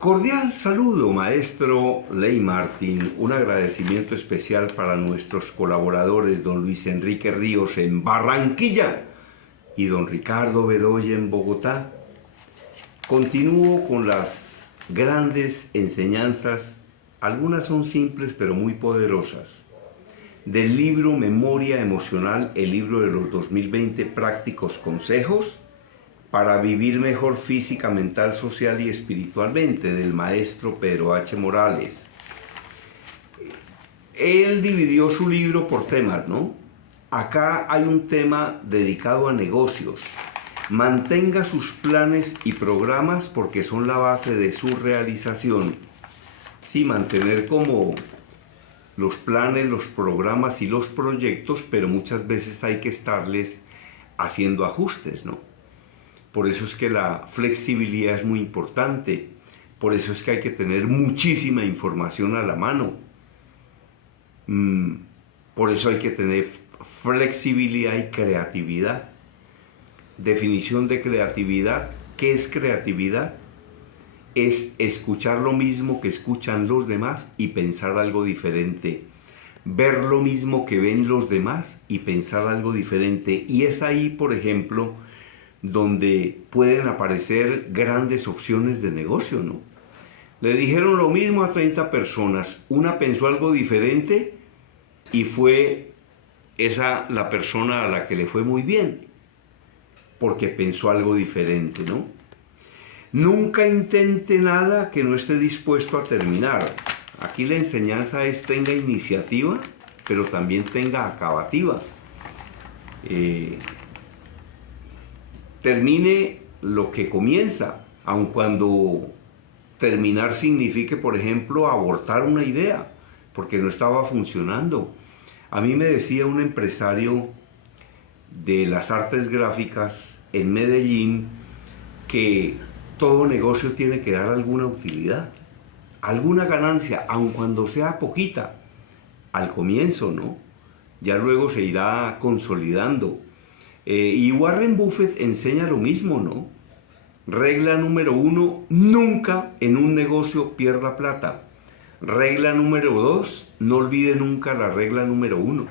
Cordial saludo, maestro Ley Martín. Un agradecimiento especial para nuestros colaboradores, don Luis Enrique Ríos en Barranquilla y don Ricardo Bedoya en Bogotá. Continúo con las grandes enseñanzas, algunas son simples pero muy poderosas, del libro Memoria Emocional, el libro de los 2020 prácticos consejos para vivir mejor física, mental, social y espiritualmente, del maestro Pedro H. Morales. Él dividió su libro por temas, ¿no? Acá hay un tema dedicado a negocios. Mantenga sus planes y programas porque son la base de su realización. Sí, mantener como los planes, los programas y los proyectos, pero muchas veces hay que estarles haciendo ajustes, ¿no? Por eso es que la flexibilidad es muy importante. Por eso es que hay que tener muchísima información a la mano. Por eso hay que tener flexibilidad y creatividad. Definición de creatividad. ¿Qué es creatividad? Es escuchar lo mismo que escuchan los demás y pensar algo diferente. Ver lo mismo que ven los demás y pensar algo diferente. Y es ahí, por ejemplo, donde pueden aparecer grandes opciones de negocio, ¿no? Le dijeron lo mismo a 30 personas. Una pensó algo diferente y fue esa la persona a la que le fue muy bien, porque pensó algo diferente, ¿no? Nunca intente nada que no esté dispuesto a terminar. Aquí la enseñanza es: tenga iniciativa, pero también tenga acabativa. Termine lo que comienza, aun cuando terminar signifique, por ejemplo, abortar una idea, porque no estaba funcionando. A mí me decía un empresario de las artes gráficas en Medellín que todo negocio tiene que dar alguna utilidad, alguna ganancia, aun cuando sea poquita, al comienzo, ¿no? Ya luego se irá consolidando. Y Warren Buffett enseña lo mismo, ¿no? Regla número 1, nunca en un negocio pierda plata. Regla número 2, no olvide nunca la regla número 1.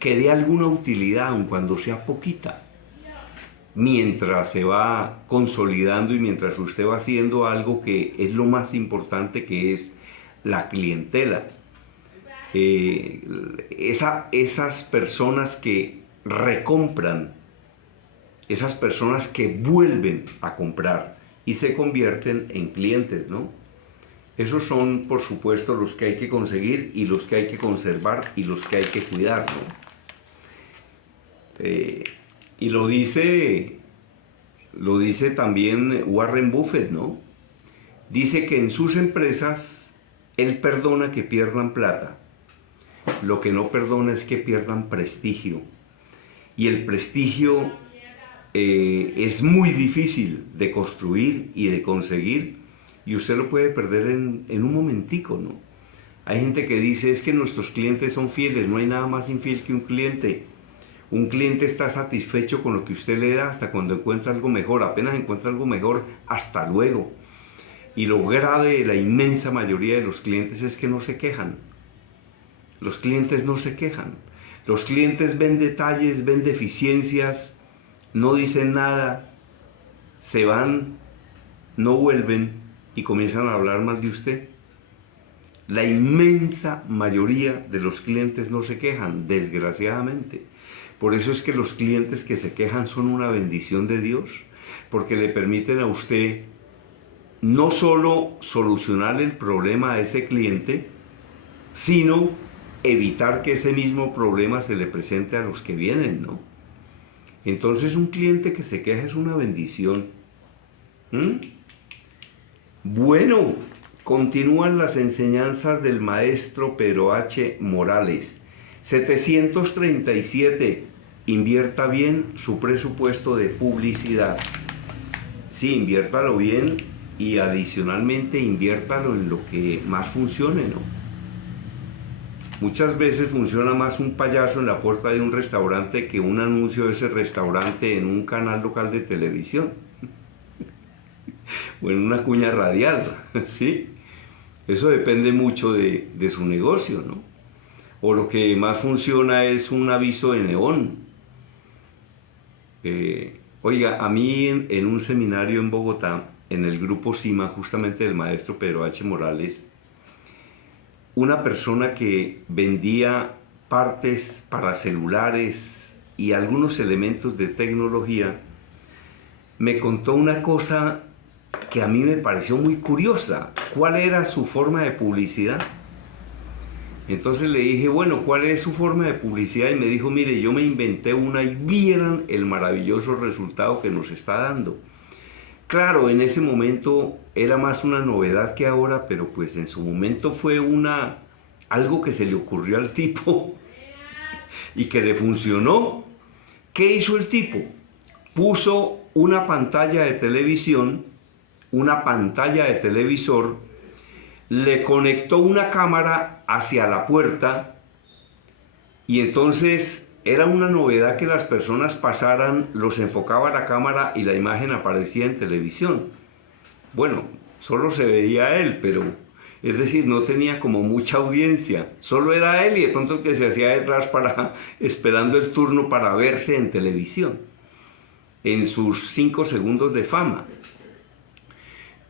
Que dé alguna utilidad, aun cuando sea poquita. Mientras se va consolidando y mientras usted va haciendo algo que es lo más importante, que es la clientela. Esas personas que recompran, esas personas que vuelven a comprar y se convierten en clientes, ¿no? Esos son, por supuesto, los que hay que conseguir y los que hay que conservar y los que hay que cuidar, ¿no? Y lo dice también Warren Buffett, ¿no? Dice que en sus empresas él perdona que pierdan plata. Lo que no perdona es que pierdan prestigio. Y el prestigio es muy difícil de construir y de conseguir, y usted lo puede perder en un momentico, ¿no? Hay gente que dice: es que nuestros clientes son fieles. No hay nada más infiel que un cliente. Un cliente está satisfecho con lo que usted le da hasta cuando encuentra algo mejor. Apenas encuentra algo mejor, hasta luego. Y lo grave de la inmensa mayoría de los clientes es que no se quejan. Los clientes no se quejan. Los clientes ven detalles, ven deficiencias, no dicen nada, se van, no vuelven y comienzan a hablar mal de usted. La inmensa mayoría de los clientes no se quejan, desgraciadamente. Por eso es que los clientes que se quejan son una bendición de Dios, porque le permiten a usted no solo solucionar el problema a ese cliente, sino evitar que ese mismo problema se le presente a los que vienen, ¿no? Entonces un cliente que se queja es una bendición. Bueno, continúan las enseñanzas del maestro Pedro H. Morales. 737. Invierta bien su presupuesto de publicidad. Sí, inviértalo bien y adicionalmente inviértalo en lo que más funcione, ¿no? Muchas veces funciona más un payaso en la puerta de un restaurante que un anuncio de ese restaurante en un canal local de televisión. o en una cuña radial, ¿sí? Eso depende mucho de su negocio, ¿no? O lo que más funciona es un aviso de neón. Oiga, a mí en un seminario en Bogotá, en el grupo CIMA, justamente del maestro Pedro H. Morales, una persona que vendía partes para celulares y algunos elementos de tecnología, me contó una cosa que a mí me pareció muy curiosa. ¿Cuál era su forma de publicidad? Entonces le dije, bueno, ¿cuál es su forma de publicidad? Y me dijo, mire, yo me inventé una y vieran el maravilloso resultado que nos está dando. Claro, en ese momento era más una novedad que ahora, pero pues en su momento fue algo que se le ocurrió al tipo y que le funcionó. ¿Qué hizo el tipo? Puso una pantalla de televisión, una pantalla de televisor, le conectó una cámara hacia la puerta y entonces era una novedad que las personas pasaran, los enfocaba la cámara y la imagen aparecía en televisión. Bueno, solo se veía él, pero es decir, no tenía como mucha audiencia, solo era él y de pronto el que se hacía detrás esperando el turno para verse en televisión, en sus 5 segundos de fama.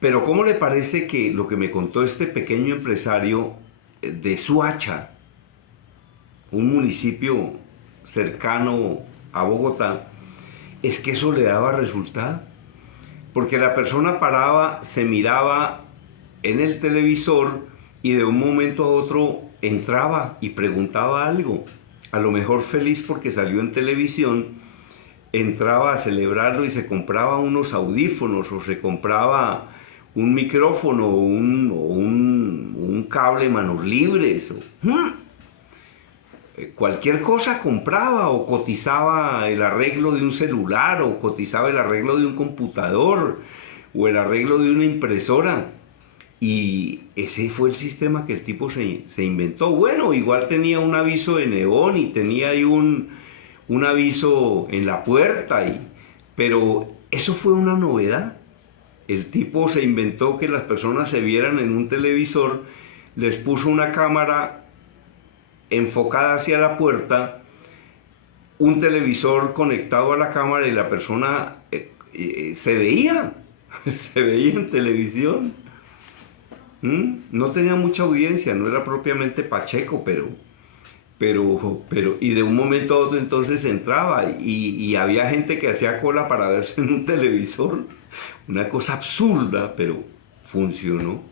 Pero ¿cómo le parece que lo que me contó este pequeño empresario de Suacha, un municipio cercano a Bogotá, es que eso le daba resultado? Porque la persona paraba, se miraba en el televisor y de un momento a otro entraba y preguntaba algo. A lo mejor feliz porque salió en televisión, entraba a celebrarlo y se compraba unos audífonos o se compraba un micrófono o un cable manos libres. Cualquier cosa compraba o cotizaba el arreglo de un celular o cotizaba el arreglo de un computador o el arreglo de una impresora. Y ese fue el sistema que el tipo se inventó. Bueno, igual tenía un aviso de neón y tenía ahí un aviso en la puerta, pero eso fue una novedad. El tipo se inventó que las personas se vieran en un televisor, les puso una cámara enfocada hacia la puerta, un televisor conectado a la cámara y la persona se veía, se veía en televisión. No tenía mucha audiencia, no era propiamente Pacheco, pero y de un momento a otro entonces entraba y había gente que hacía cola para verse en un televisor. Una cosa absurda, pero funcionaba.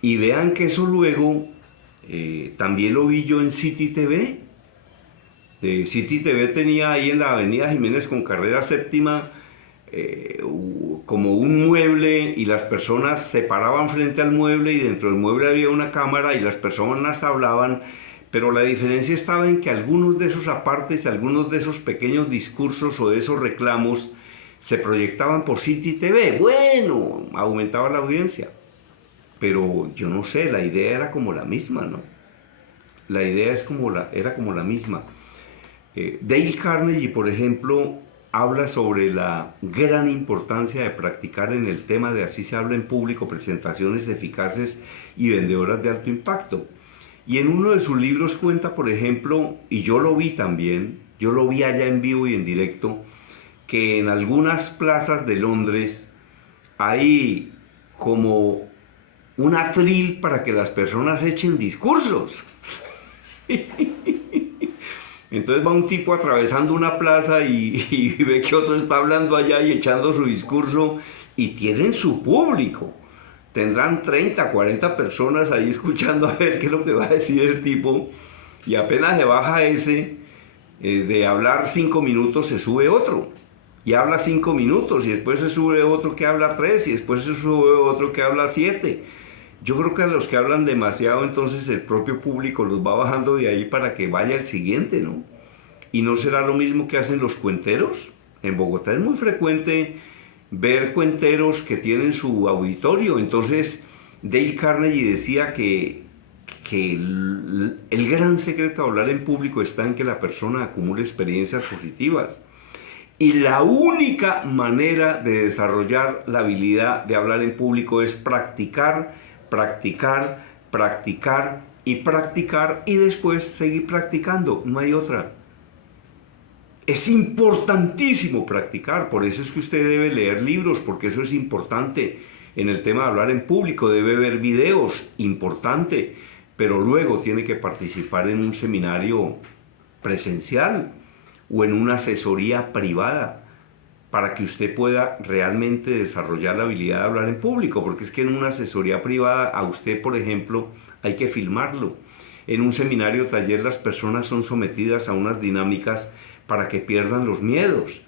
Y vean que eso luego también lo vi yo en City TV. City TV tenía ahí en la avenida Jiménez con carrera séptima como un mueble y las personas se paraban frente al mueble y dentro del mueble había una cámara y las personas hablaban, pero la diferencia estaba en que algunos de esos apartes, algunos de esos pequeños discursos o de esos reclamos se proyectaban por City TV. Bueno, aumentaba la audiencia, pero yo no sé, la idea era como la misma, ¿no? La idea era como la misma. Dale Carnegie, por ejemplo, habla sobre la gran importancia de practicar en el tema de así se habla en público, presentaciones eficaces y vendedoras de alto impacto. Y en uno de sus libros cuenta, por ejemplo, y yo lo vi también, yo lo vi allá en vivo y en directo, que en algunas plazas de Londres hay como un atril para que las personas echen discursos. Sí. Entonces va un tipo atravesando una plaza y ve que otro está hablando allá y echando su discurso y tienen su público. Tendrán 30, 40 personas ahí escuchando a ver qué es lo que va a decir el tipo y apenas se baja ese de hablar 5 minutos se sube otro y habla 5 minutos y después se sube otro que habla 3 y después se sube otro que habla 7. Yo creo que a los que hablan demasiado, entonces el propio público los va bajando de ahí para que vaya el siguiente, ¿no? Y no será lo mismo que hacen los cuenteros. En Bogotá es muy frecuente ver cuenteros que tienen su auditorio. Entonces, Dale Carnegie decía que el gran secreto de hablar en público está en que la persona acumule experiencias positivas. Y la única manera de desarrollar la habilidad de hablar en público es practicar, practicar, practicar y practicar y después seguir practicando. No hay otra. Es importantísimo practicar, por eso es que usted debe leer libros, porque eso es importante en el tema de hablar en público, debe ver videos, importante, pero luego tiene que participar en un seminario presencial o en una asesoría privada para que usted pueda realmente desarrollar la habilidad de hablar en público, porque es que en una asesoría privada a usted, por ejemplo, hay que filmarlo. En un seminario taller las personas son sometidas a unas dinámicas para que pierdan los miedos.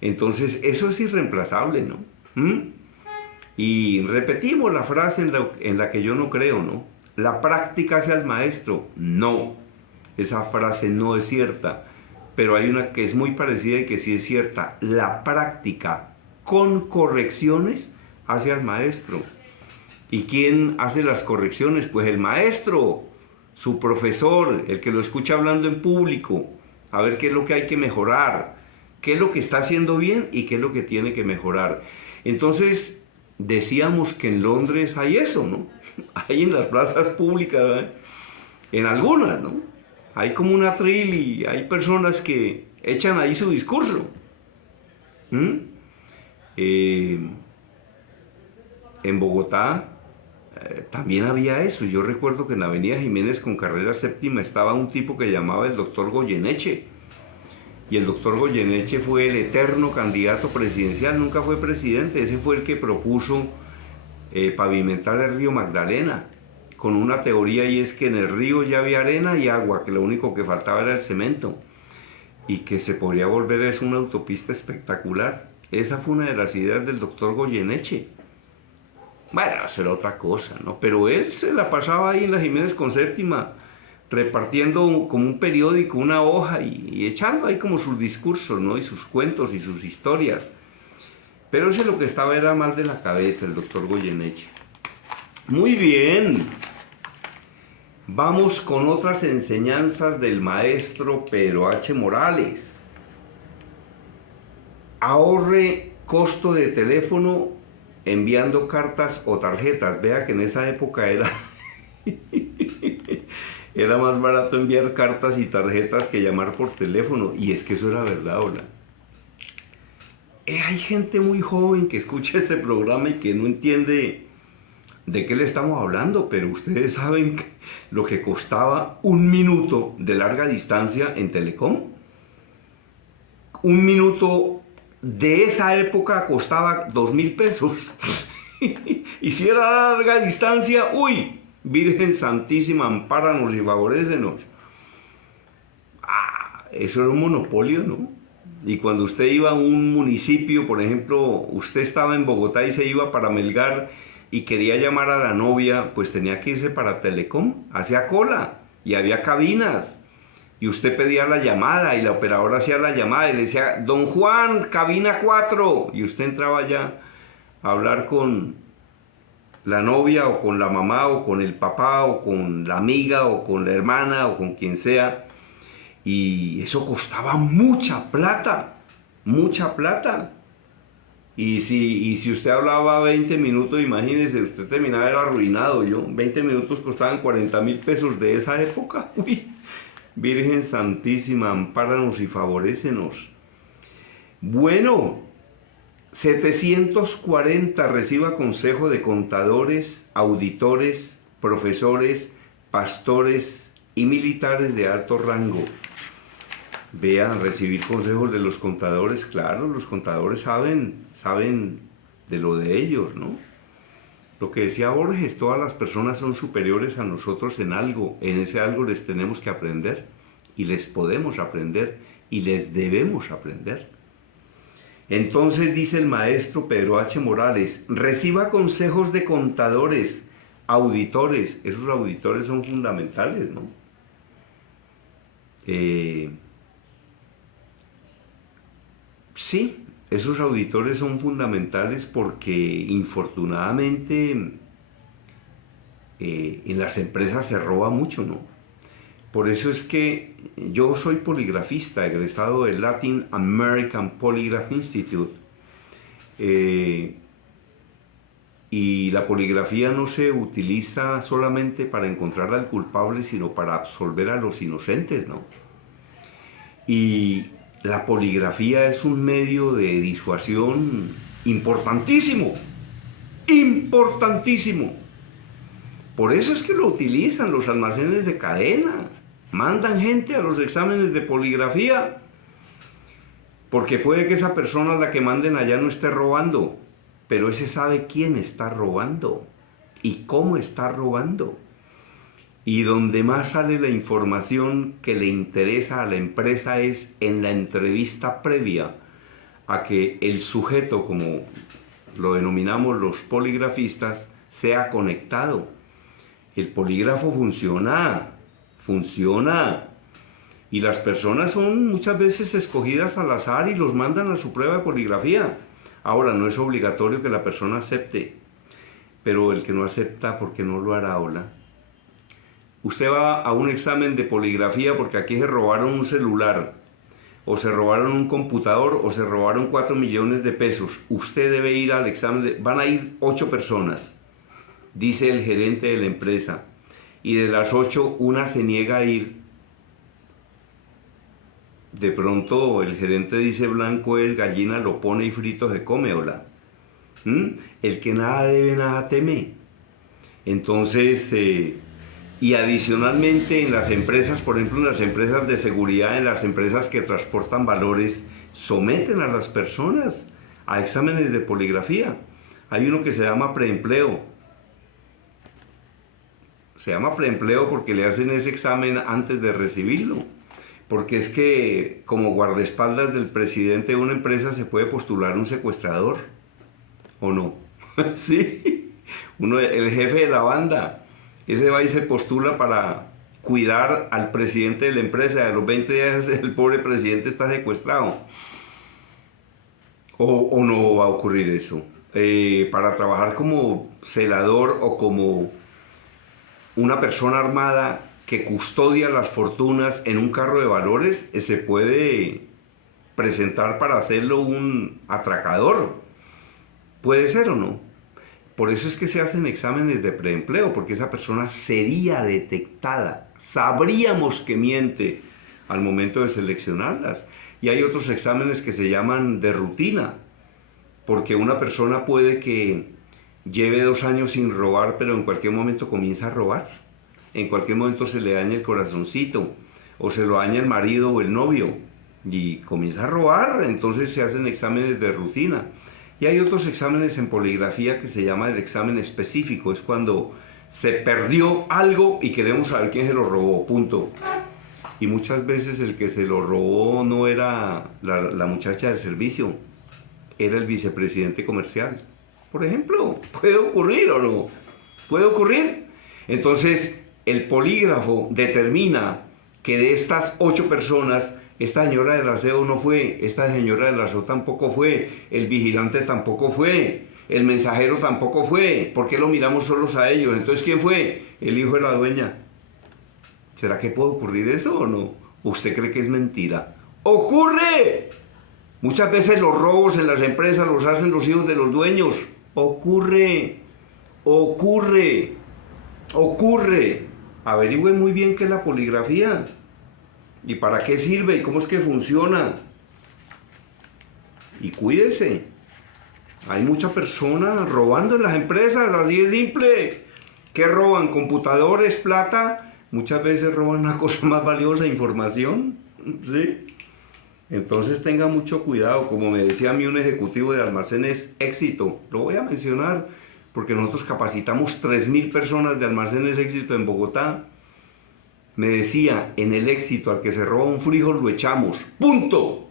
Entonces eso es irreemplazable, ¿no? Y repetimos la frase en la que yo no creo, ¿no? La práctica hace al maestro. No, esa frase no es cierta, pero hay una que es muy parecida y que sí es cierta. La práctica con correcciones hace al maestro. ¿Y quién hace las correcciones? Pues el maestro, su profesor, el que lo escucha hablando en público, a ver qué es lo que hay que mejorar, qué es lo que está haciendo bien y qué es lo que tiene que mejorar. Entonces, decíamos que en Londres hay eso, ¿no? Hay en las plazas públicas, ¿verdad? En algunas, ¿no? Hay como un atril y hay personas que echan ahí su discurso. En Bogotá también había eso. Yo recuerdo que en la Avenida Jiménez con carrera séptima estaba un tipo que llamaba el doctor Goyeneche. Y el doctor Goyeneche fue el eterno candidato presidencial, nunca fue presidente. Ese fue el que propuso pavimentar el río Magdalena, con una teoría, y es que en el río ya había arena y agua, que lo único que faltaba era el cemento, y que se podría volver eso una autopista espectacular. Esa fue una de las ideas del doctor Goyeneche. Bueno, hacer otra cosa, ¿no? Pero él se la pasaba ahí en la Jiménez con séptima, repartiendo como un periódico, una hoja y echando ahí como sus discursos, ¿no? Y sus cuentos y sus historias. Pero ese lo que estaba era mal de la cabeza, el doctor Goyeneche. Muy bien. Vamos con otras enseñanzas del maestro Pedro H. Morales. Ahorre costo de teléfono enviando cartas o tarjetas. Vea que en esa época era era más barato enviar cartas y tarjetas que llamar por teléfono. Y es que eso era verdad, ¿verdad? Hay gente muy joven que escucha este programa y que no entiende de qué le estamos hablando, pero ustedes saben lo que costaba un minuto de larga distancia en Telecom. Un minuto de esa época costaba 2.000 pesos. Y si era larga distancia, ¡uy! Virgen Santísima, ampáranos y favorécenos. Eso era un monopolio, ¿no? Y cuando usted iba a un municipio, por ejemplo, usted estaba en Bogotá y se iba para Melgar y quería llamar a la novia, pues tenía que irse para Telecom, hacía cola y había cabinas. Y usted pedía la llamada y la operadora hacía la llamada y le decía, don Juan, cabina 4. Y usted entraba ya a hablar con la novia o con la mamá o con el papá o con la amiga o con la hermana o con quien sea. Y eso costaba mucha plata, mucha plata. Y si usted hablaba 20 minutos, imagínese, usted terminaba era arruinado. 20 minutos costaban 40.000 pesos de esa época. Uy, Virgen Santísima, ampáranos y favorécenos. Bueno, 740, reciba consejo de contadores, auditores, profesores, pastores y militares de alto rango. Vean, recibir consejos de los contadores, claro, los contadores saben de lo de ellos, ¿no? Lo que decía Borges, todas las personas son superiores a nosotros en algo, en ese algo les tenemos que aprender, y les podemos aprender, y les debemos aprender. Entonces dice el maestro Pedro H. Morales, reciba consejos de contadores, auditores, esos auditores son fundamentales, ¿no? Sí, esos auditores son fundamentales porque infortunadamente en las empresas se roba mucho, ¿no? Por eso es que yo soy poligrafista, egresado del Latin American Polygraph Institute. Y la poligrafía no se utiliza solamente para encontrar al culpable, sino para absolver a los inocentes, ¿no? Y la poligrafía es un medio de disuasión importantísimo, importantísimo. Por eso es que lo utilizan los almacenes de cadena. Mandan gente a los exámenes de poligrafía, porque puede que esa persona a la que manden allá no esté robando, pero ese sabe quién está robando y cómo está robando. Y donde más sale la información que le interesa a la empresa es en la entrevista previa a que el sujeto, como lo denominamos los poligrafistas, sea conectado. El polígrafo funciona. Y las personas son muchas veces escogidas al azar y los mandan a su prueba de poligrafía. Ahora, no es obligatorio que la persona acepte, pero el que no acepta, ¿por qué no lo hará? Hola. Usted va a un examen de poligrafía porque aquí se robaron un celular, o se robaron un computador, o se robaron 4 millones de pesos. Usted debe ir al examen, van a ir 8 personas, dice el gerente de la empresa, y de las 8, una se niega a ir. De pronto el gerente dice: blanco es, gallina lo pone y frito se come, hola. El que nada debe, nada teme. Entonces, y adicionalmente en las empresas, por ejemplo en las empresas de seguridad, en las empresas que transportan valores, someten a las personas a exámenes de poligrafía. Hay uno que se llama preempleo. Se llama preempleo porque le hacen ese examen antes de recibirlo. Porque es que como guardaespaldas del presidente de una empresa se puede postular un secuestrador, ¿o no? Sí, el jefe de la banda, ese va y se postula para cuidar al presidente de la empresa. De los 20 días el pobre presidente está secuestrado. ¿O no va a ocurrir eso? Para trabajar como celador o como una persona armada que custodia las fortunas en un carro de valores, se puede presentar para hacerlo un atracador. ¿Puede ser o no? Por eso es que se hacen exámenes de preempleo, porque esa persona sería detectada. Sabríamos que miente al momento de seleccionarlas. Y hay otros exámenes que se llaman de rutina, porque una persona puede que lleve 2 años sin robar, pero en cualquier momento comienza a robar. En cualquier momento se le daña el corazoncito, o se lo daña el marido o el novio, y comienza a robar. Entonces se hacen exámenes de rutina. Y hay otros exámenes en poligrafía que se llama el examen específico. Es cuando se perdió algo y queremos saber quién se lo robó, punto. Y muchas veces el que se lo robó no era la muchacha del servicio, era el vicepresidente comercial. Por ejemplo, ¿puede ocurrir o no? ¿Puede ocurrir? Entonces, el polígrafo determina que de estas 8 personas, esta señora del aseo no fue, esta señora del aseo tampoco fue, el vigilante tampoco fue, el mensajero tampoco fue. ¿Por qué lo miramos solos a ellos? Entonces, ¿quién fue? El hijo de la dueña. ¿Será que puede ocurrir eso o no? ¿Usted cree que es mentira? ¡Ocurre! Muchas veces los robos en las empresas los hacen los hijos de los dueños. ¡Ocurre! Averigüe muy bien qué es la poligrafía y para qué sirve y cómo es que funciona. Y cuídese. Hay muchas personas robando en las empresas, así de simple. ¿Qué roban? ¿Computadores, plata? Muchas veces roban una cosa más valiosa, información. ¿Sí? Entonces tenga mucho cuidado. Como me decía a mí un ejecutivo de Almacenes Éxito, lo voy a mencionar porque nosotros capacitamos 3.000 personas de Almacenes Éxito en Bogotá. Me decía: en el Éxito, al que se roba un frijol lo echamos. ¡Punto!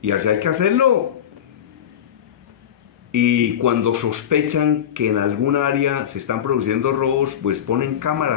Y así hay que hacerlo. Y cuando sospechan que en algún área se están produciendo robos, pues ponen cámaras